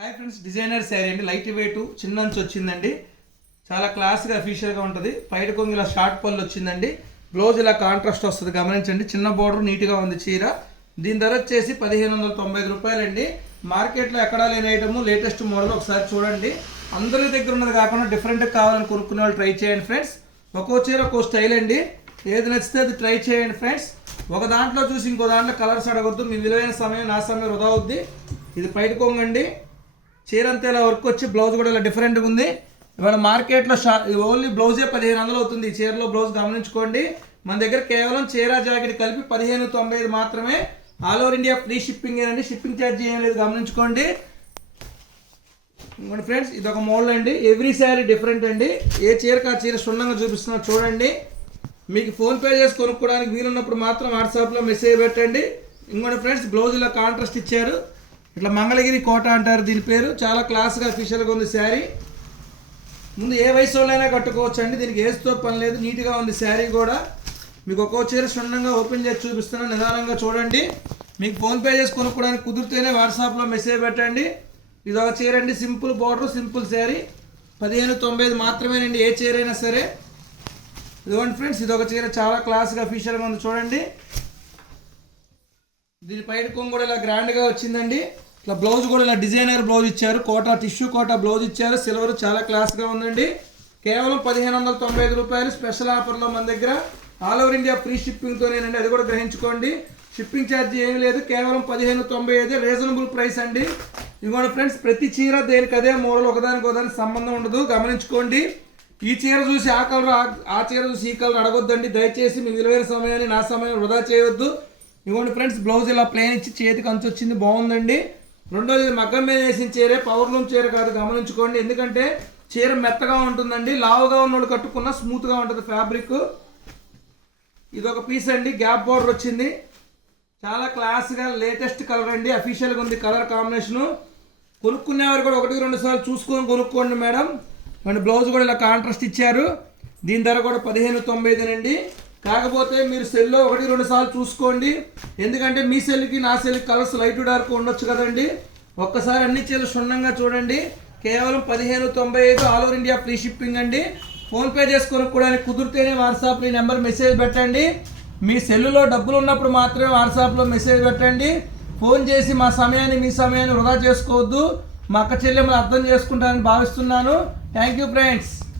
Hi friends designer sari అండి. Light weight చిన్న నుంచి వచ్చిందండి. చాలా క్లాస్గా అఫీషియల్గా ఉంటుంది. పైట కొంగు ఇలా షార్ట్ పళ్ళు వచ్చిందండి. బ్లౌజ్ ఇలా కాంట్రాస్ట్ వస్తుంది గమనించండి. చిన్న బార్డర్ నీట్గా ఉంది చీర. దీని ధర వచ్చేసి పదిహేను వందల తొంభై ఐదు రూపాయలండి. మార్కెట్లో ఎక్కడా లేని ఐటమ్ లేటెస్ట్ మోడల్ ఒకసారి చూడండి. అందరి దగ్గర ఉన్నది కాకుండా డిఫరెంట్గా కావాలని కొనుక్కునే వాళ్ళు ట్రై చేయండి ఫ్రెండ్స్ ఒక్కో చీర ఒక్కో స్టైల్ అండి. ఏది నచ్చితే అది ట్రై చేయండి ఫ్రెండ్స్ ఒక దాంట్లో చూసి ఇంకో దాంట్లో కలర్స్ అడగొద్దు. మీ విలువైన సమయం నా సమయం వృధా అవుద్ది. ఇది పైట కొంగండి. చీర అంతా ఇలా వర్క్ వచ్చి బ్లౌజ్ కూడా ఇలా డిఫరెంట్గా ఉంది. ఇవాళ మార్కెట్లో షా ఓన్లీ బ్లౌజే పదిహేను వందలు అవుతుంది. ఈ చీరలో బ్లౌజ్ గమనించుకోండి. మన దగ్గర కేవలం చీర జాకెట్ కలిపి పదిహేను తొంభై ఐదు మాత్రమే. All over India free shipping ఏనండి. షిప్పింగ్ ఛార్జ్ ఏం లేదు గమనించుకోండి. ఇంకోటి ఫ్రెండ్స్ ఇది ఒక మోడల్ అండి. ఎవ్రీ శారీ డిఫరెంట్ అండి. ఏ చీరకు ఆ చీర సున్నంగా చూపిస్తున్నా చూడండి. మీకు ఫోన్పే చేసి కొనుక్కోవడానికి వీలున్నప్పుడు మాత్రం వాట్సాప్లో మెసేజ్ పెట్టండి. ఇంకోటి ఫ్రెండ్స్ బ్లౌజ్ ఇలా కాంట్రాస్ట్ ఇచ్చారు. ఇట్లా మంగళగిరి కోట అంటారు దీని పేరు. చాలా క్లాస్గా అఫీషియల్గా ఉంది శారీ. ముందు ఏ వయసు వాళ్ళైనా కట్టుకోవచ్చు అండి దీనికి ఏస్తో పని లేదు. నీట్గా ఉంది శారీ కూడా. మీకు ఒక్కో చీర క్షుణ్ణంగా ఓపెన్ చేసి చూపిస్తున్నాను. నిదానంగా చూడండి. మీకు ఫోన్పే చేసి కొనుక్కోవడానికి కుదిరితేనే వాట్సాప్లో మెసేజ్ పెట్టండి. ఇది ఒక చీర అండి. Simple border simple sari. పదిహేను తొంభై ఐదు మాత్రమేనండి. ఏ చీర అయినా సరే. ఇదిగోండి ఫ్రెండ్స్ ఇది ఒక చీర చాలా క్లాస్గా అఫీషియల్గా ఉంది. చూడండి. దీని పైన కొంగు కూడా ఇలా గ్రాండ్గా వచ్చిందండి. ఇట్లా బ్లౌజ్ కూడా ఇలా డిజైనర్ బ్లౌజ్ ఇచ్చారు. కోటా టిష్యూ కోటా బ్లౌజ్ ఇచ్చారు. సిల్వర్ చాలా క్లాస్గా ఉందండి. కేవలం పదిహేను వందల తొంభై ఐదు రూపాయలు స్పెషల్ ఆఫర్లో మన దగ్గర ఆల్ ఓవర్ ఇండియా ఫ్రీ షిప్పింగ్తోనేనండి అది కూడా గ్రహించుకోండి. షిప్పింగ్ ఛార్జ్ ఏమీ లేదు. కేవలం పదిహేను తొంభై ఐదు రీజనబుల్ ప్రైస్ అండి. ఇవ్వండి ఫ్రెండ్స్ ప్రతి చీర దేనికి అదే మోడల్ ఒకదానికి ఒకదానికి సంబంధం ఉండదు. గమనించుకోండి. ఈ చీర చూసి ఆ కలర్ ఆ- చీర చూసి ఈ కలర్ అడగొద్దండి. దయచేసి మీ విలువైన సమయాన్ని నా సమయం వృధా చేయవద్దు. ఇవ్వండి ఫ్రెండ్స్ బ్లౌజ్ ఇలా ప్లేన్ ఇచ్చి చేతికి అంచు వచ్చింది. బాగుందండి. రెండోది మగ్గం మీద వేసిన చీరే పవర్ లూమ్ చీర కాదు గమనించుకోండి. ఎందుకంటే చీర మెత్తగా ఉంటుందండి లావుగా ఉన్నోళ్ళు కట్టుకున్న స్మూత్గా ఉంటుంది ఫ్యాబ్రిక్ ఇది ఒక పీస్ అండి గ్యాప్ బోర్డర్ వచ్చింది. చాలా క్లాస్గా లేటెస్ట్ కలర్ అండి అఫీషియల్గా ఉంది కలర్ కాంబినేషను కొనుక్కునేవారు కూడా ఒకటి రెండు సార్లు చూసుకొని కొనుక్కోండి మేడం. అండ్ బ్లౌజ్ కూడా ఇలా కాంట్రాస్ట్ ఇచ్చారు. దీని ధర కూడా పదిహేను తొంభై ఐదునండి కాకపోతే మీరు సెల్లో ఒకటి రెండు సార్లు చూసుకోండి. ఎందుకంటే మీ సెల్కి నా సెల్కి కలర్స్ లైట్ డార్క్ ఉండొచ్చు కదండి. ఒక్కసారి అన్ని చీరలు క్షుణ్ణంగా చూడండి. కేవలం పదిహేను తొంభై ఐదు all over India free shipping అండి. ఫోన్పే చేసుకొని కూడా కుదిరితేనే వాట్సాప్ ఈ నెంబర్ మెసేజ్ పెట్టండి. మీ సెల్లులో డబ్బులు ఉన్నప్పుడు మాత్రమే వాట్సాప్లో మెసేజ్ పెట్టండి. ఫోన్ చేసి మా సమయాన్ని మీ సమయాన్ని వృధా చేసుకోవద్దు. మా అక్క చెల్లెమ్మలు అర్థం చేసుకుంటారని భావిస్తున్నాను. Thank you friends.